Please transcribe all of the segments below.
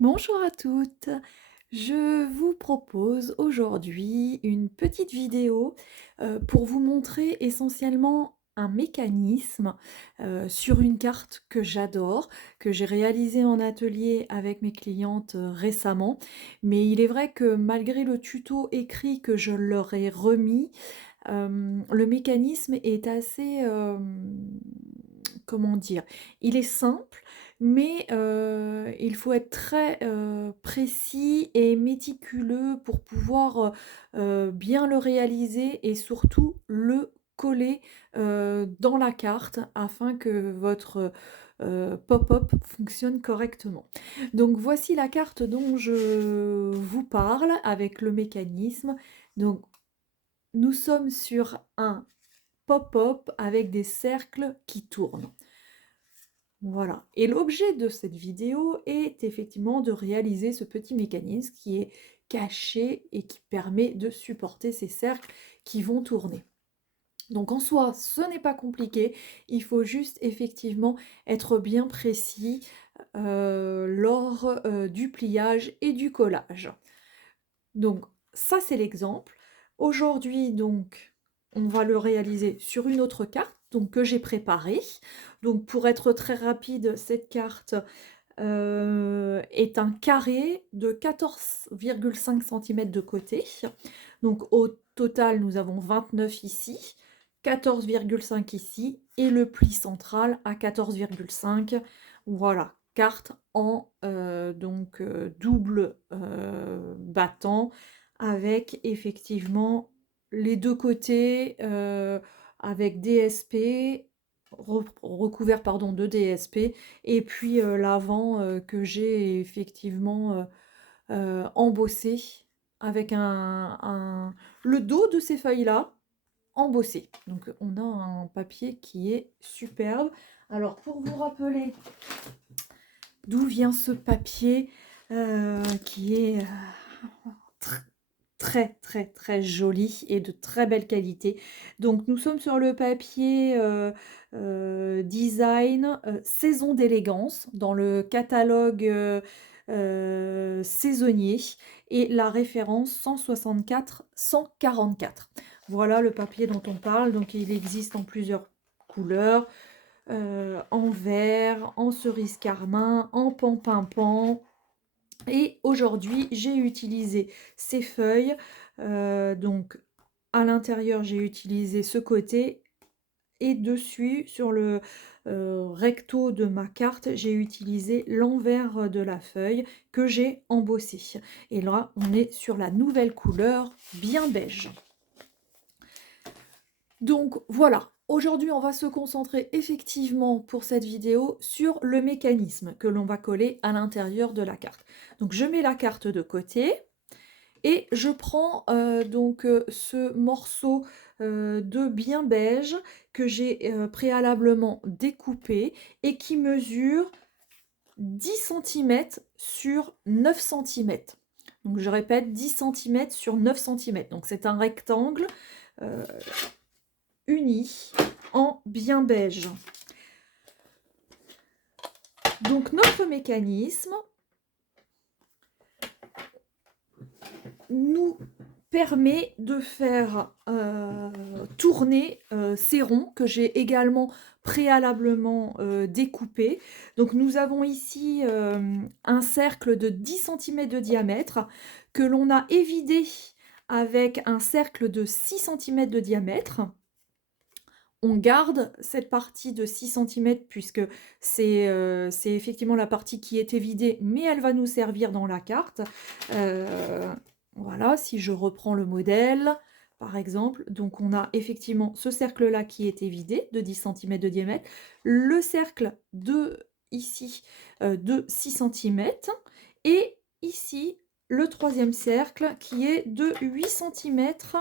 Bonjour à toutes, je vous propose aujourd'hui une petite vidéo pour vous montrer essentiellement un mécanisme sur une carte que j'adore, que j'ai réalisé en atelier avec mes clientes récemment. Mais il est vrai que malgré le tuto écrit que je leur ai remis, le mécanisme est assez, comment dire? Il est simple, mais il faut être très, précis et méticuleux pour pouvoir, bien le réaliser et surtout le coller, dans la carte afin que votre, pop-up fonctionne correctement. Donc voici la carte dont je vous parle avec le mécanisme. Donc nous sommes sur un pop-up avec des cercles qui tournent. Voilà. Et l'objet de cette vidéo est effectivement de réaliser ce petit mécanisme qui est caché et qui permet de supporter ces cercles qui vont tourner. Donc en soi, ce n'est pas compliqué, il faut juste effectivement être bien précis lors du pliage et du collage. Donc ça, c'est l'exemple. Aujourd'hui, donc, on va le réaliser sur une autre carte, donc que j'ai préparée. Donc pour être très rapide, cette carte, est un carré de 14,5 centimètres de côté. Donc au total, nous avons 29 ici, 14,5 ici et le pli central à 14,5. Voilà, carte en double battant avec effectivement les deux côtés avec DSP, recouvert pardon, de DSP, et puis l'avant que j'ai effectivement embossé avec le dos de ces feuilles-là embossé. Donc on a un papier qui est superbe. Alors pour vous rappeler d'où vient ce papier qui est très très très joli et de très belle qualité. Donc nous sommes sur le papier design saison d'élégance dans le catalogue saisonnier et la référence 164-144. Voilà le papier dont on parle. Donc il existe en plusieurs couleurs, en vert, en cerise carmin, en pan-pimpant. Et aujourd'hui, j'ai utilisé ces feuilles. Donc, à l'intérieur, j'ai utilisé ce côté. Et dessus, sur le recto de ma carte, j'ai utilisé l'envers de la feuille que j'ai embossé. Et là, on est sur la nouvelle couleur bien beige. Donc voilà, aujourd'hui on va se concentrer effectivement pour cette vidéo sur le mécanisme que l'on va coller à l'intérieur de la carte. Donc je mets la carte de côté et je prends ce morceau de bien beige que j'ai préalablement découpé et qui mesure 10 centimètres sur 9 centimètres. Donc je répète, 10 centimètres sur 9 centimètres. Donc c'est un rectangle euh, uni en bien beige. Donc notre mécanisme nous permet de faire tourner ces ronds que j'ai également préalablement découpés. Donc nous avons ici un cercle de 10 centimètres de diamètre que l'on a évidé avec un cercle de 6 centimètres de diamètre. On garde cette partie de 6 centimètres puisque c'est effectivement la partie qui est évidée, mais elle va nous servir dans la carte. Voilà, si je reprends le modèle, par exemple, donc on a effectivement ce cercle-là qui est évidé de 10 centimètres de diamètre, le cercle ici de 6 centimètres, et ici le troisième cercle qui est de 8 centimètres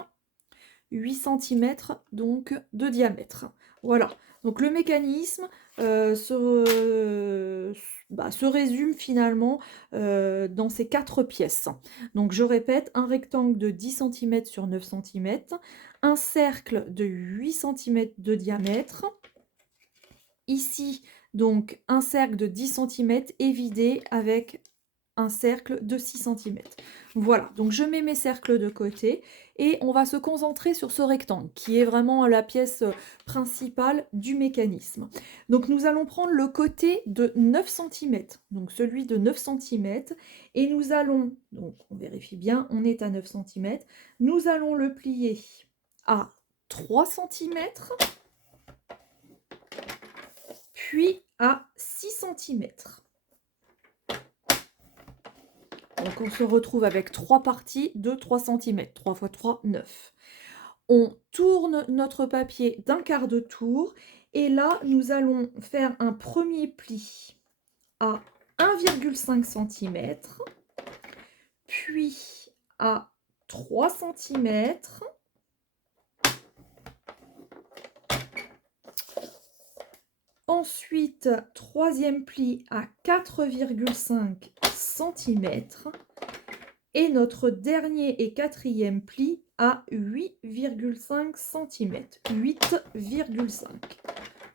8 centimètres donc de diamètre. Voilà, donc le mécanisme se résume finalement dans ces 4 pièces. Donc je répète, un rectangle de 10 centimètres sur 9 centimètres, un cercle de 8 centimètres de diamètre, ici donc un cercle de 10 centimètres évidé avec un cercle de 6 centimètres. Voilà, donc je mets mes cercles de côté et on va se concentrer sur ce rectangle qui est vraiment la pièce principale du mécanisme. Donc nous allons prendre le côté de 9 centimètres, donc celui de 9 centimètres, et nous allons, donc on vérifie bien, on est à 9 centimètres, nous allons le plier à 3 centimètres, puis à 6 centimètres. Donc on se retrouve avec 3 parties de 3 centimètres. 3 x 3, 9. On tourne notre papier d'un quart de tour et là, nous allons faire un premier pli à 1,5 cm, puis à 3 centimètres, ensuite, troisième pli à 4,5 cm et notre dernier et quatrième pli à 8,5 cm. 8,5.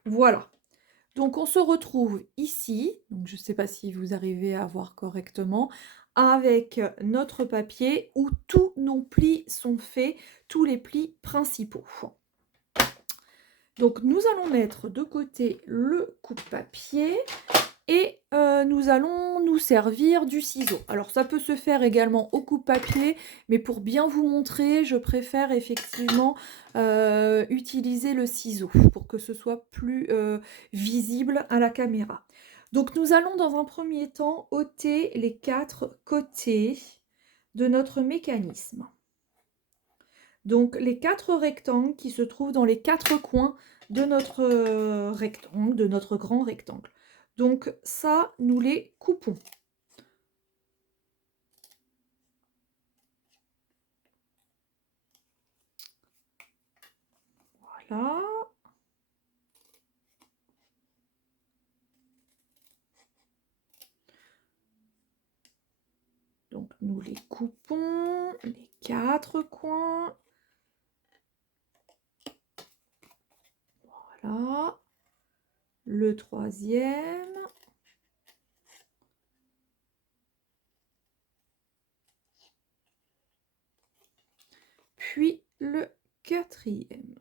Voilà. Donc on se retrouve ici, donc je ne sais pas si vous arrivez à voir correctement, avec notre papier où tous nos plis sont faits, tous les plis principaux. Donc nous allons mettre de côté le coupe-papier et nous allons nous servir du ciseau. Alors ça peut se faire également au coupe-papier, mais pour bien vous montrer, je préfère effectivement utiliser le ciseau pour que ce soit plus visible à la caméra. Donc nous allons dans un premier temps ôter les 4 côtés de notre mécanisme. Donc les 4 rectangles qui se trouvent dans les 4 coins de notre rectangle, de notre grand rectangle. Donc ça, nous les coupons. Voilà. Donc nous les coupons, les 4 coins. Voilà. Le troisième. Puis le quatrième.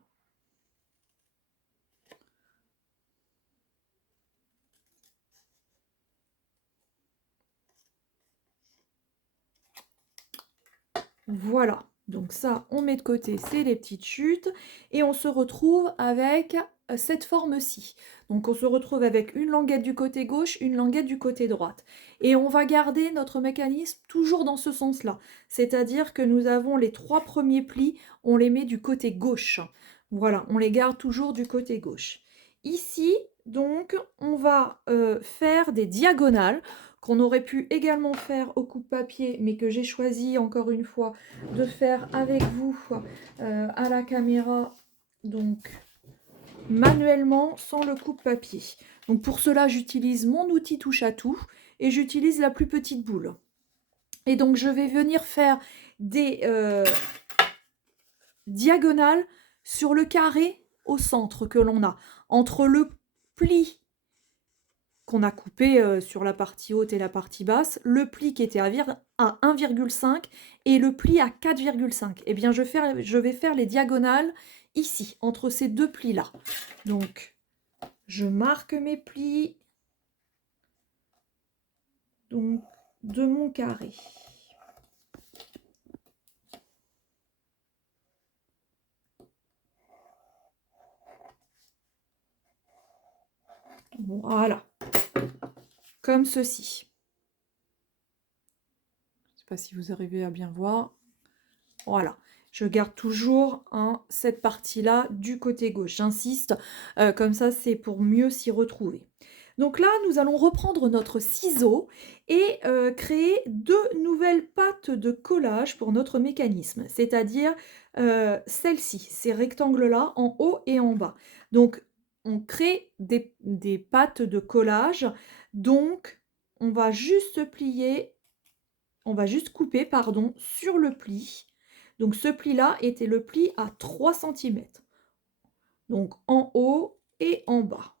Voilà, donc ça, on met de côté, c'est les petites chutes. Et on se retrouve avec cette forme-ci. Donc on se retrouve avec une languette du côté gauche, une languette du côté droite. Et on va garder notre mécanisme toujours dans ce sens-là. C'est-à-dire que nous avons les 3 premiers plis, on les met du côté gauche. Voilà, on les garde toujours du côté gauche. Ici, donc, on va faire des diagonales qu'on aurait pu également faire au coupe-papier, mais que j'ai choisi encore une fois de faire avec vous à la caméra, donc manuellement, sans le coupe-papier. Donc pour cela, j'utilise mon outil touche à tout et j'utilise la plus petite boule. Et donc je vais venir faire des diagonales sur le carré au centre que l'on a, entre le pli qu'on a coupé sur la partie haute et la partie basse, le pli qui était à 1,5 et le pli à 4,5. Eh bien, je vais faire les diagonales ici, entre ces deux plis-là. Donc, je marque mes plis donc, de mon carré. Voilà. Comme ceci. Je ne sais pas si vous arrivez à bien voir. Voilà. Je garde toujours cette partie-là du côté gauche. J'insiste, comme ça c'est pour mieux s'y retrouver. Donc là, nous allons reprendre notre ciseau et créer 2 nouvelles pattes de collage pour notre mécanisme, c'est-à-dire celles-ci, ces rectangles-là, en haut et en bas. Donc, on crée des pattes de collage, donc on va juste plier, on va juste couper, pardon, sur le pli. Donc ce pli-là était le pli à 3 cm. Donc en haut et en bas.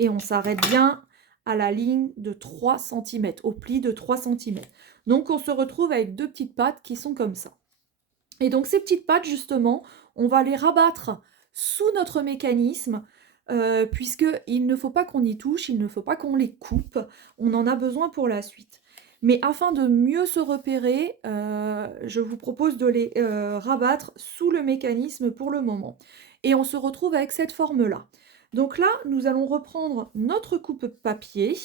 Et on s'arrête bien à la ligne de 3 centimètres, au pli de 3 centimètres. Donc on se retrouve avec 2 petites pattes qui sont comme ça. Et donc ces petites pattes justement, on va les rabattre sous notre mécanisme, puisqu'il ne faut pas qu'on y touche, il ne faut pas qu'on les coupe, on en a besoin pour la suite. Mais afin de mieux se repérer, je vous propose de les rabattre sous le mécanisme pour le moment. Et on se retrouve avec cette forme-là. Donc là, nous allons reprendre notre coupe papier.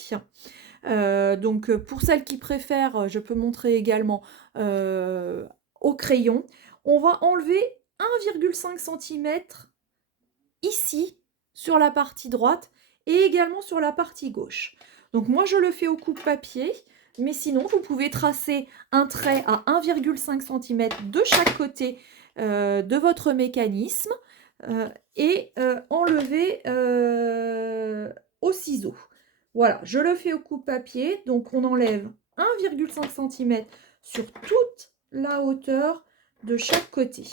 Donc pour celles qui préfèrent, je peux montrer également au crayon. On va enlever 1,5 cm ici, sur la partie droite, et également sur la partie gauche. Donc moi je le fais au coupe-papier, mais sinon vous pouvez tracer un trait à 1,5 cm de chaque côté de votre mécanisme et enlever au ciseau. Voilà, je le fais au coupe-papier, donc on enlève 1,5 cm sur toute la hauteur de chaque côté.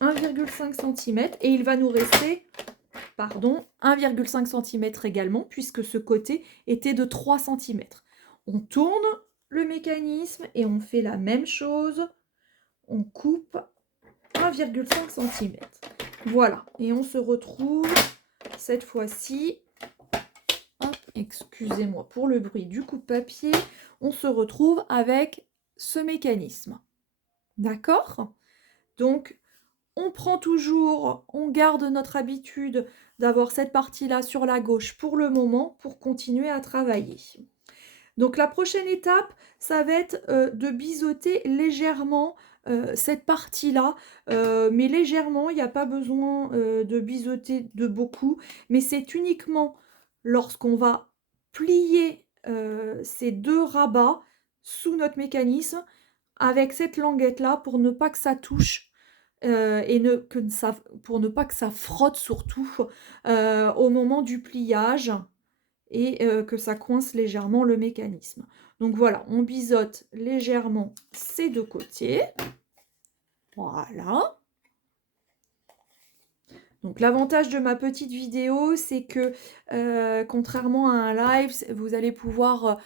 1,5 cm et il va nous rester, pardon, 1,5 cm également, puisque ce côté était de 3 cm. On tourne le mécanisme et on fait la même chose. On coupe 1,5 cm. Voilà, et on se retrouve cette fois-ci, excusez-moi pour le bruit du coupe-papier, on se retrouve avec ce mécanisme. D'accord? Donc, on prend toujours, on garde notre habitude d'avoir cette partie-là sur la gauche pour le moment, pour continuer à travailler. Donc la prochaine étape, ça va être de biseauter légèrement cette partie-là, mais légèrement, il n'y a pas besoin de biseauter de beaucoup, mais c'est uniquement lorsqu'on va plier ces deux rabats sous notre mécanisme avec cette languette-là pour ne pas que ça touche pour ne pas que ça frotte surtout au moment du pliage et que ça coince légèrement le mécanisme. Donc voilà, on biseaute légèrement ces deux côtés. Voilà. Donc l'avantage de ma petite vidéo, c'est que contrairement à un live, vous allez pouvoir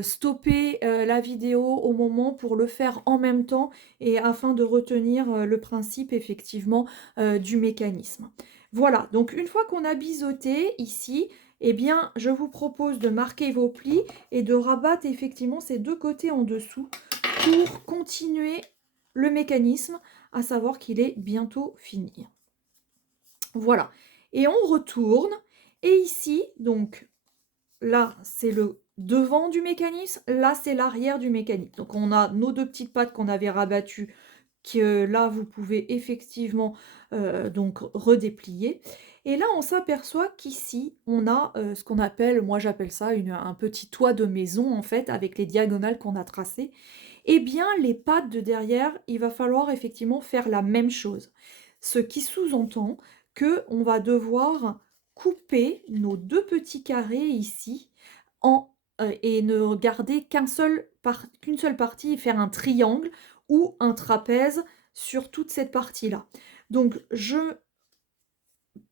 stopper la vidéo au moment pour le faire en même temps et afin de retenir le principe effectivement du mécanisme. Voilà, donc une fois qu'on a biseauté ici, eh bien je vous propose de marquer vos plis et de rabattre effectivement ces deux côtés en dessous pour continuer le mécanisme, à savoir qu'il est bientôt fini. Voilà, et on retourne, et ici, donc là, c'est le devant du mécanisme, là, c'est l'arrière du mécanisme. Donc on a nos deux petites pattes qu'on avait rabattues, que là, vous pouvez effectivement donc redéplier. Et là, on s'aperçoit qu'ici, on a ce qu'on appelle, moi j'appelle ça un petit toit de maison, en fait, avec les diagonales qu'on a tracées. Eh bien, les pattes de derrière, il va falloir effectivement faire la même chose. Ce qui sous-entend qu'on va devoir couper nos deux petits carrés ici et ne garder qu'une seule partie et faire un triangle ou un trapèze sur toute cette partie-là. Donc, je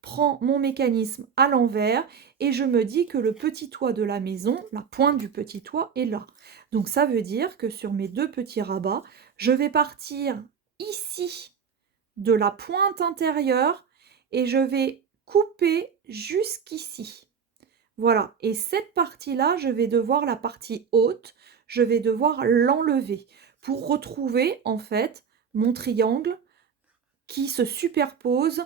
prends mon mécanisme à l'envers et je me dis que le petit toit de la maison, la pointe du petit toit est là. Donc, ça veut dire que sur mes deux petits rabats, je vais partir ici de la pointe intérieure et je vais couper jusqu'ici. Voilà, et cette partie-là, je vais devoir, la partie haute, je vais devoir l'enlever pour retrouver en fait mon triangle qui se superpose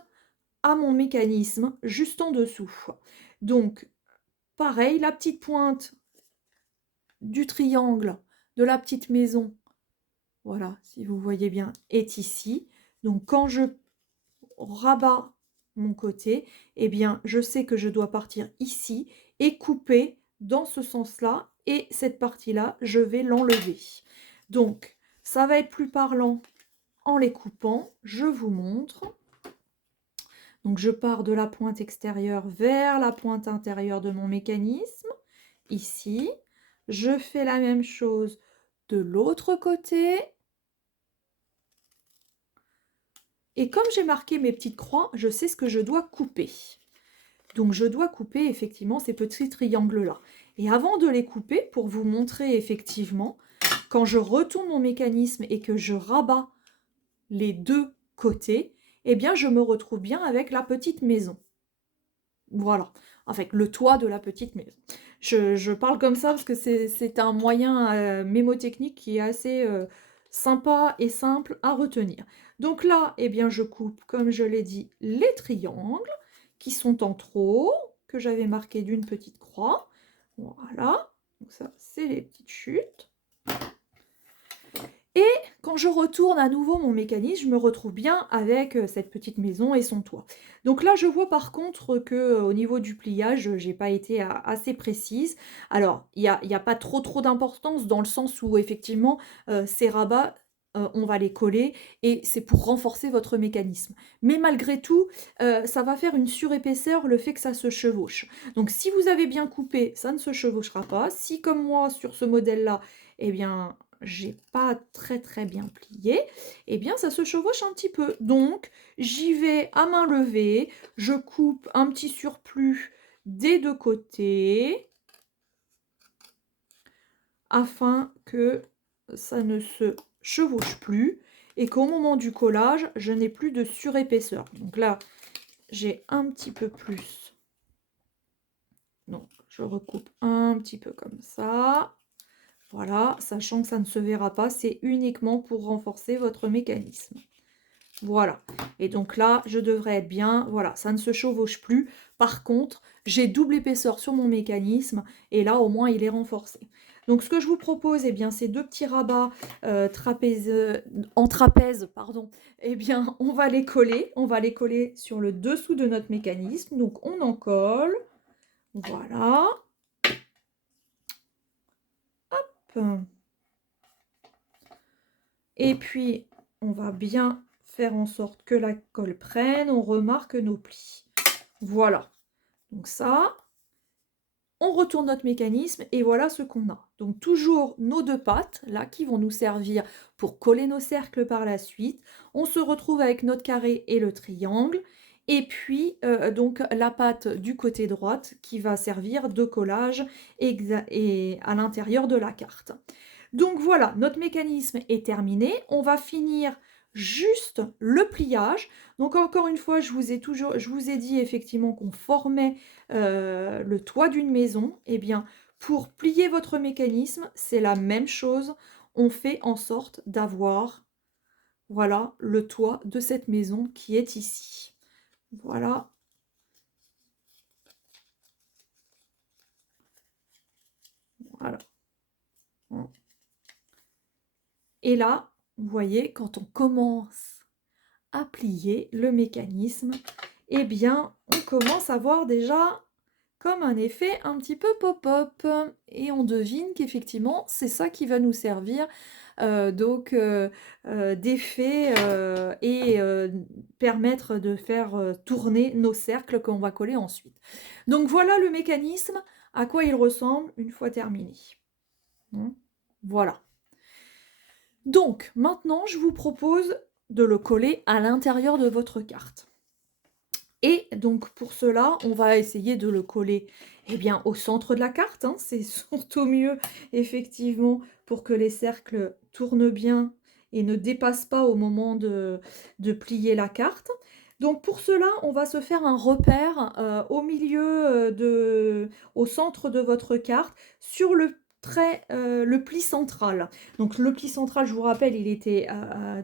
à mon mécanisme juste en dessous. Donc, pareil, la petite pointe du triangle de la petite maison, voilà, si vous voyez bien, est ici. Donc, quand je rabats mon côté, eh bien, je sais que je dois partir ici et couper dans ce sens-là, et cette partie-là, je vais l'enlever. Donc, ça va être plus parlant en les coupant. Je vous montre. Donc, je pars de la pointe extérieure vers la pointe intérieure de mon mécanisme, ici. Je fais la même chose de l'autre côté. Et comme j'ai marqué mes petites croix, je sais ce que je dois couper. Donc je dois couper effectivement ces petits triangles-là. Et avant de les couper, pour vous montrer effectivement, quand je retourne mon mécanisme et que je rabats les 2 côtés, eh bien je me retrouve bien avec la petite maison. Voilà, avec le toit de la petite maison. Je parle comme ça parce que c'est un moyen, mémotechnique qui est assez, sympa et simple à retenir. Donc là, eh bien, je coupe, comme je l'ai dit, les triangles qui sont en trop, que j'avais marqués d'une petite croix. Voilà, donc ça, c'est les petites chutes. Et quand je retourne à nouveau mon mécanisme, je me retrouve bien avec cette petite maison et son toit. Donc là, je vois par contre que au niveau du pliage, j'ai pas été assez précise. Alors, il y a pas trop d'importance dans le sens où effectivement, ces rabats, on va les coller et c'est pour renforcer votre mécanisme. Mais malgré tout, ça va faire une surépaisseur le fait que ça se chevauche. Donc si vous avez bien coupé, ça ne se chevauchera pas. Si comme moi sur ce modèle-là, eh bien j'ai pas très bien plié, eh bien ça se chevauche un petit peu. Donc j'y vais à main levée, je coupe un petit surplus des 2 côtés afin que ça ne se chevauche plus et qu'au moment du collage, je n'ai plus de surépaisseur. Donc là, j'ai un petit peu plus. Donc je recoupe un petit peu comme ça. Voilà, sachant que ça ne se verra pas, c'est uniquement pour renforcer votre mécanisme. Voilà, et donc là, je devrais être bien, voilà, ça ne se chevauche plus. Par contre, j'ai double épaisseur sur mon mécanisme, et là, au moins, il est renforcé. Donc, ce que je vous propose, eh bien, ces 2 petits rabats en trapèze, pardon, eh bien, on va les coller sur le dessous de notre mécanisme. Donc, on en colle, voilà. Hop. Et puis, on va bien faire en sorte que la colle prenne, on remarque nos plis. Voilà, donc ça, on retourne notre mécanisme et voilà ce qu'on a. Donc toujours nos 2 pattes, là, qui vont nous servir pour coller nos cercles par la suite. On se retrouve avec notre carré et le triangle. Et puis, donc la patte du côté droite qui va servir de collage et à l'intérieur de la carte. Donc voilà, notre mécanisme est terminé. On va finir juste le pliage. Donc encore une fois, je vous ai dit effectivement qu'on formait le toit d'une maison. Eh bien, pour plier votre mécanisme, c'est la même chose. On fait en sorte d'avoir, voilà, le toit de cette maison qui est ici. Voilà. Voilà. Et là, vous voyez, quand on commence à plier le mécanisme, eh bien, on commence à voir déjà comme un effet un petit peu pop-up. Et on devine qu'effectivement, c'est ça qui va nous servir d'effet et permettre de faire tourner nos cercles qu'on va coller ensuite. Donc voilà le mécanisme, à quoi il ressemble une fois terminé. Voilà. Donc, maintenant, je vous propose de le coller à l'intérieur de votre carte. Et donc, pour cela, on va essayer de le coller eh bien, au centre de la carte. Hein. C'est surtout mieux, effectivement, pour que les cercles tournent bien et ne dépassent pas au moment de plier la carte. Donc, pour cela, on va se faire un repère au milieu, au centre de votre carte, sur le le pli central. Donc le pli central, je vous rappelle, il était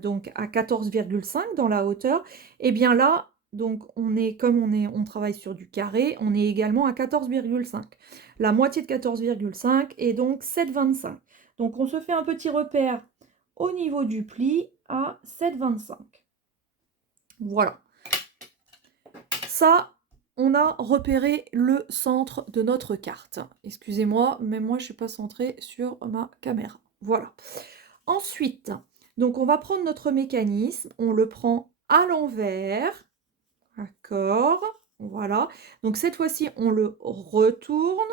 donc à 14,5 dans la hauteur. Et bien là, donc on travaille sur du carré, on est également à 14,5. La moitié de 14,5 est donc 7,25. Donc on se fait un petit repère au niveau du pli à 7,25. Voilà. Ça, on a repéré le centre de notre carte. Excusez-moi, mais moi je ne suis pas centrée sur ma caméra. Voilà. Ensuite, donc on va prendre notre mécanisme, on le prend à l'envers. D'accord, voilà. Donc cette fois-ci, on le retourne.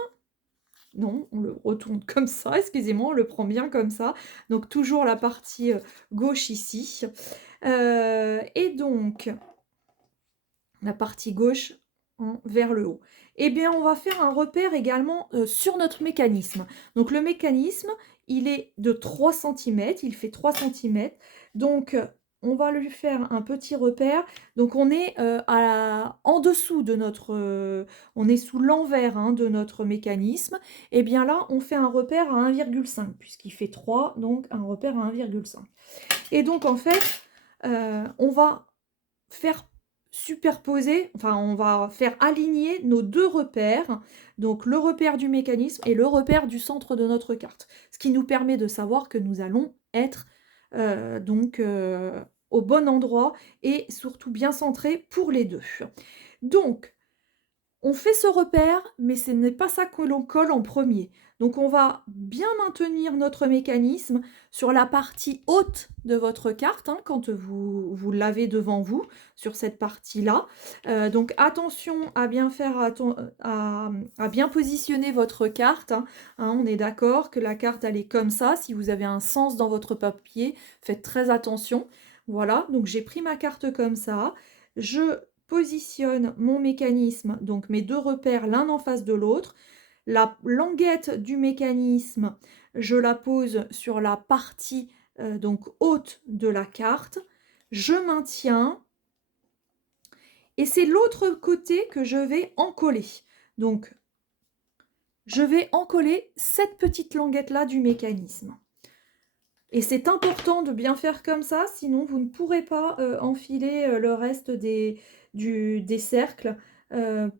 Non, on le retourne comme ça, excusez-moi, on le prend bien comme ça. Donc toujours la partie gauche ici. Et donc, la partie gauche vers le haut. Eh bien, on va faire un repère également, sur notre mécanisme. Donc le mécanisme, il est de 3 centimètres, il fait 3 centimètres. Donc, on va lui faire un petit repère. Donc on est, en dessous de notre, on est sous l'envers, hein, de notre mécanisme. Et bien là, on fait un repère à 1,5 puisqu'il fait 3, donc un repère à 1,5. Et donc en fait, on va faire superposer, enfin on va faire aligner nos 2 repères, donc le repère du mécanisme et le repère du centre de notre carte. Ce qui nous permet de savoir que nous allons être, donc au bon endroit et surtout bien centrés pour les 2. Donc on fait ce repère, mais ce n'est pas ça que l'on colle en premier. Donc on va bien maintenir notre mécanisme sur la partie haute de votre carte, hein, quand vous l'avez devant vous, sur cette partie-là. Donc attention à bien faire à bien positionner votre carte, hein. On est d'accord que la carte, elle est comme ça. Si vous avez un sens dans votre papier, faites très attention. Voilà, donc j'ai pris ma carte comme ça. Je positionne mon mécanisme, donc mes 2 repères l'un en face de l'autre. La languette du mécanisme, je la pose sur la partie, donc haute de la carte. Je maintiens et c'est l'autre côté que je vais encoller. Donc je vais encoller cette petite languette-là du mécanisme. Et c'est important de bien faire comme ça, sinon vous ne pourrez pas, enfiler, le reste des cercles,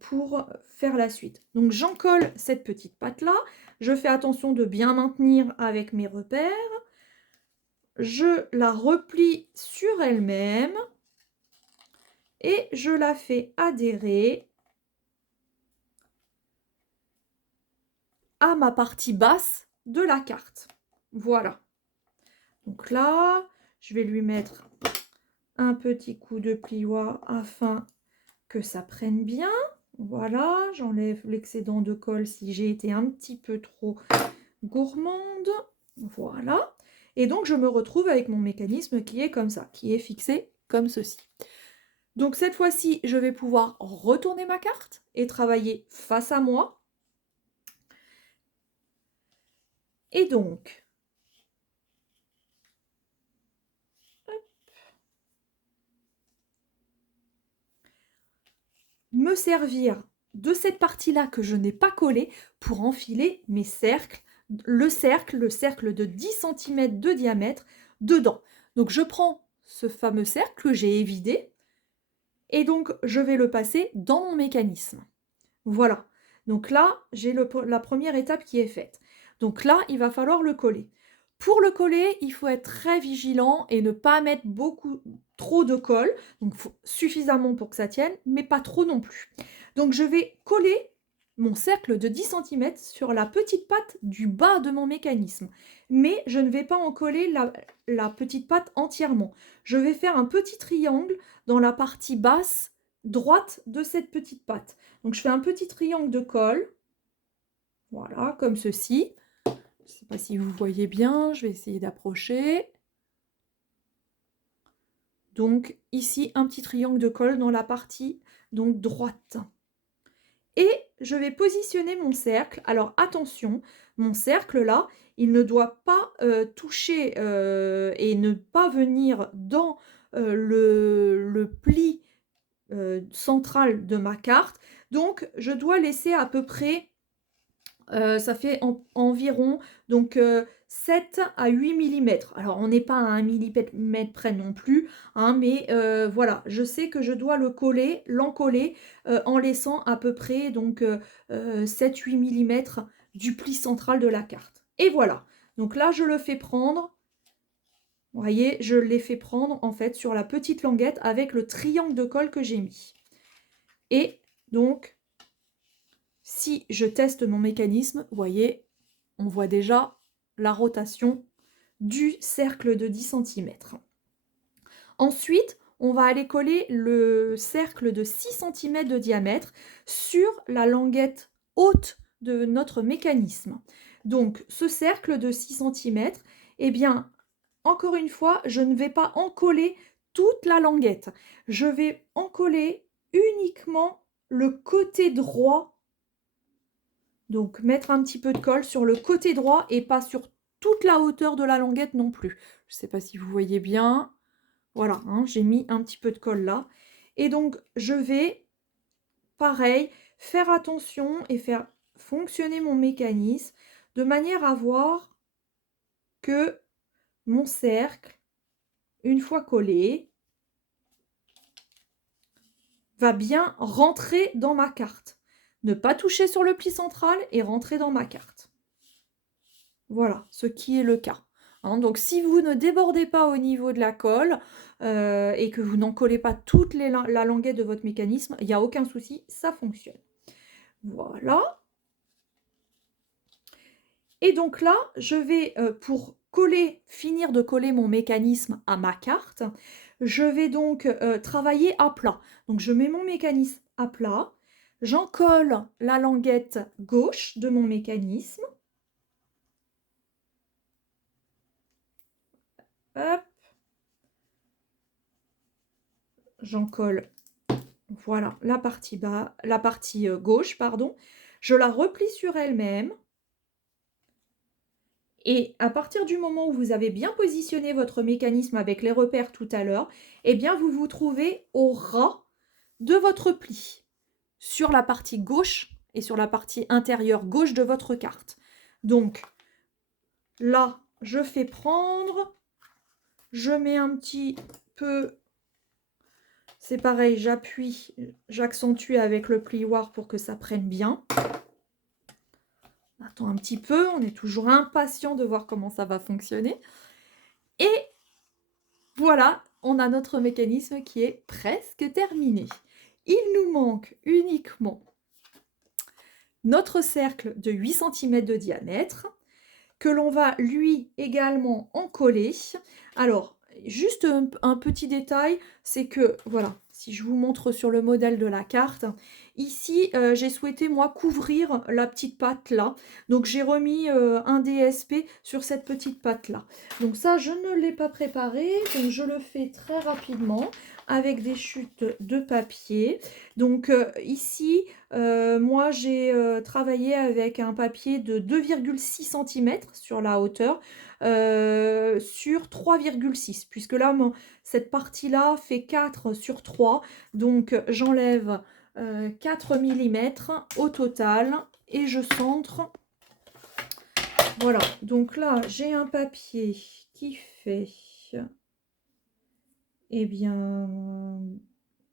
pour faire la suite. Donc j'encolle cette petite patte-là, je fais attention de bien maintenir avec mes repères, je la replie sur elle-même et je la fais adhérer à ma partie basse de la carte. Voilà. Donc là, je vais lui mettre un petit coup de plioir afin que ça prenne bien. Voilà, j'enlève l'excédent de colle si j'ai été un petit peu trop gourmande. Voilà. Et donc, je me retrouve avec mon mécanisme qui est comme ça, qui est fixé comme ceci. Donc, cette fois-ci, je vais pouvoir retourner ma carte et travailler face à moi. Et donc, me servir de cette partie-là que je n'ai pas collée pour enfiler mes cercles, le cercle de 10 cm de diamètre dedans. Donc je prends ce fameux cercle que j'ai évidé et donc je vais le passer dans mon mécanisme. Voilà. Donc là, j'ai la première étape qui est faite. Donc là, il va falloir le coller. Pour le coller, il faut être très vigilant et ne pas mettre trop de colle. Donc suffisamment pour que ça tienne, mais pas trop non plus. Donc je vais coller mon cercle de 10 cm sur la petite patte du bas de mon mécanisme. Mais je ne vais pas en coller la petite patte entièrement. Je vais faire un petit triangle dans la partie basse droite de cette petite patte. Donc je fais un petit triangle de colle, voilà, comme ceci. Je ne sais pas si vous voyez bien, je vais essayer d'approcher. Donc ici, un petit triangle de colle dans la partie donc droite. Et je vais positionner mon cercle. Alors attention, mon cercle là, il ne doit pas toucher et ne pas venir dans le pli central de ma carte. Donc je dois laisser à peu près, ça fait environ donc 7 à 8 millimètres. Alors on n'est pas à 1 millimètre près non plus, hein, mais voilà, je sais que je dois l'encoller en laissant à peu près donc 7-8 millimètres du pli central de la carte. Et voilà, donc là je le fais prendre. Vous voyez, je l'ai fait prendre en fait sur la petite languette avec le triangle de colle que j'ai mis. Et donc, si je teste mon mécanisme, vous voyez, on voit déjà la rotation du cercle de 10 cm. Ensuite, on va aller coller le cercle de 6 cm de diamètre sur la languette haute de notre mécanisme. Donc, ce cercle de 6 cm, eh bien, encore une fois, je ne vais pas encoller toute la languette. Je vais encoller uniquement le côté droit Donc mettre un petit peu de colle sur le côté droit et pas sur toute la hauteur de la languette non plus. Je ne sais pas si vous voyez bien. Voilà, hein, j'ai mis un petit peu de colle là. Et donc je vais, pareil, faire attention et faire fonctionner mon mécanisme de manière à voir que mon cercle, une fois collé, va bien rentrer dans ma carte. Ne pas toucher sur le pli central et rentrer dans ma carte. Voilà, ce qui est le cas. Hein, donc si vous ne débordez pas au niveau de la colle et que vous n'en collez pas toute la languette de votre mécanisme, il n'y a aucun souci, ça fonctionne. Voilà. Et donc là, je vais, pour finir de coller mon mécanisme à ma carte, je vais donc travailler à plat. Donc je mets mon mécanisme à plat, j'en colle la languette gauche de mon mécanisme. Hop, j'en colle, voilà, la partie gauche, pardon. Je la replie sur elle-même. Et à partir du moment où vous avez bien positionné votre mécanisme avec les repères tout à l'heure, eh bien vous vous trouvez au ras de votre pli, sur la partie gauche et sur la partie intérieure gauche de votre carte. Donc là, je fais prendre, je mets un petit peu, c'est pareil, j'appuie, j'accentue avec le plioir pour que ça prenne bien. On attend un petit peu, on est toujours impatient de voir comment ça va fonctionner. Et voilà, on a notre mécanisme qui est presque terminé. Il nous manque uniquement notre cercle de 8 cm de diamètre que l'on va lui également encoller. Alors, juste un petit détail, c'est que, voilà, si je vous montre sur le modèle de la carte, ici, j'ai souhaité, moi, couvrir la petite patte là. Donc, j'ai remis un DSP sur cette petite patte là. Donc ça, je ne l'ai pas préparé, donc je le fais très rapidement avec des chutes de papier. Donc ici, moi j'ai travaillé avec un papier de 2,6 cm sur la hauteur, sur 3,6, puisque là, cette partie-là fait 4 sur 3, donc j'enlève 4 mm au total et je centre. Voilà, donc là, j'ai un papier qui fait, eh bien,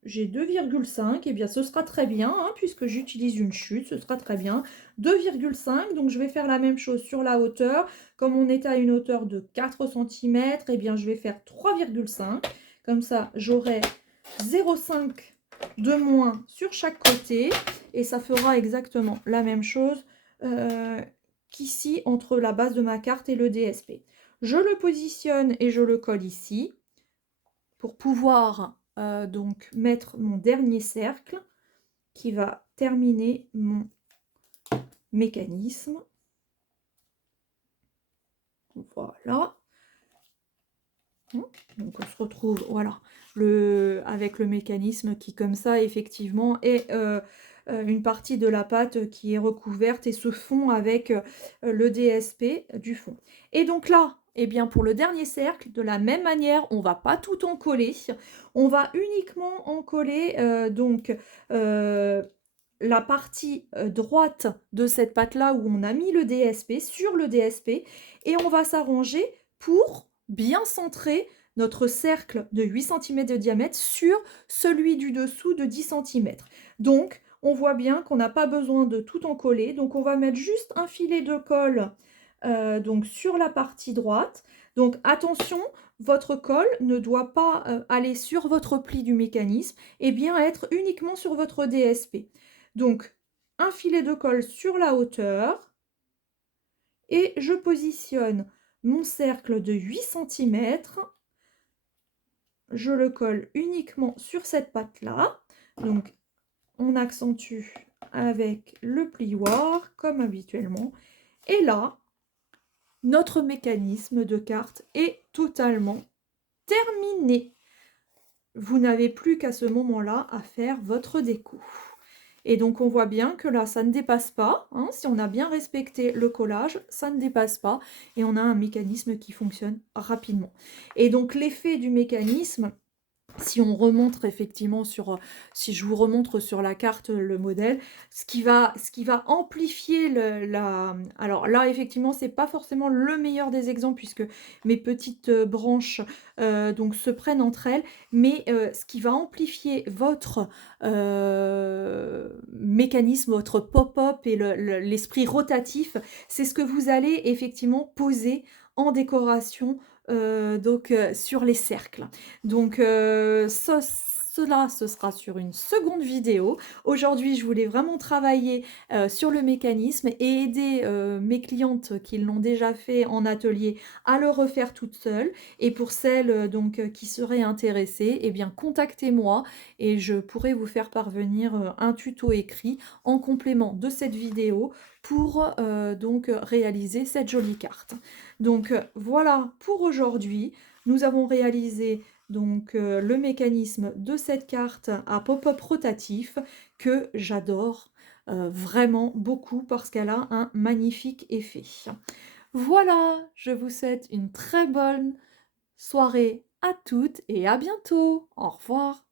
j'ai 2,5, eh bien ce sera très bien, hein, puisque j'utilise une chute, ce sera très bien. 2,5, donc je vais faire la même chose sur la hauteur. Comme on est à une hauteur de 4 cm, eh bien je vais faire 3,5. Comme ça, j'aurai 0,5 de moins sur chaque côté. Et ça fera exactement la même chose qu'ici, entre la base de ma carte et le DSP. Je le positionne et je le colle ici pour pouvoir donc mettre mon dernier cercle qui va terminer mon mécanisme. Voilà. Donc on se retrouve, voilà, avec le mécanisme qui, comme ça, effectivement, est une partie de la pâte qui est recouverte et se fond avec le DSP du fond. Et donc là, eh bien, pour le dernier cercle, de la même manière, on va pas tout en coller. On va uniquement en coller la partie droite de cette pâte-là où on a mis le DSP sur le DSP et on va s'arranger pour bien centrer notre cercle de 8 cm de diamètre sur celui du dessous de 10 cm. Donc, on voit bien qu'on n'a pas besoin de tout en coller. Donc, on va mettre juste un filet de colle donc sur la partie droite. Donc, attention, votre colle ne doit pas aller sur votre pli du mécanisme et bien être uniquement sur votre DSP. Donc, un filet de colle sur la hauteur et je positionne mon cercle de 8 cm. Je le colle uniquement sur cette patte-là. Donc, on accentue avec le plioir, comme habituellement. Et là, notre mécanisme de carte est totalement terminé. Vous n'avez plus qu'à ce moment-là à faire votre déco. Et donc on voit bien que là, ça ne dépasse pas, hein, si on a bien respecté le collage, ça ne dépasse pas et on a un mécanisme qui fonctionne rapidement. Et donc l'effet du mécanisme, si on remonte effectivement sur, si je vous remontre sur la carte le modèle, ce qui va amplifier alors là effectivement c'est pas forcément le meilleur des exemples puisque mes petites, branches, donc se prennent entre elles, mais, ce qui va amplifier votre, mécanisme, votre pop-up et l'esprit rotatif, c'est ce que vous allez effectivement poser en décoration, sur les cercles. Donc, cela, ce sera sur une seconde vidéo. Aujourd'hui, je voulais vraiment travailler, sur le mécanisme et aider, mes clientes qui l'ont déjà fait en atelier à le refaire toutes seules. Et pour celles, qui seraient intéressées, eh bien contactez-moi et je pourrai vous faire parvenir, un tuto écrit en complément de cette vidéo pour, réaliser cette jolie carte. Donc, voilà pour aujourd'hui. Nous avons réalisé le mécanisme de cette carte à pop-up rotatif que j'adore, vraiment beaucoup parce qu'elle a un magnifique effet. Voilà, je vous souhaite une très bonne soirée à toutes et à bientôt. Au revoir.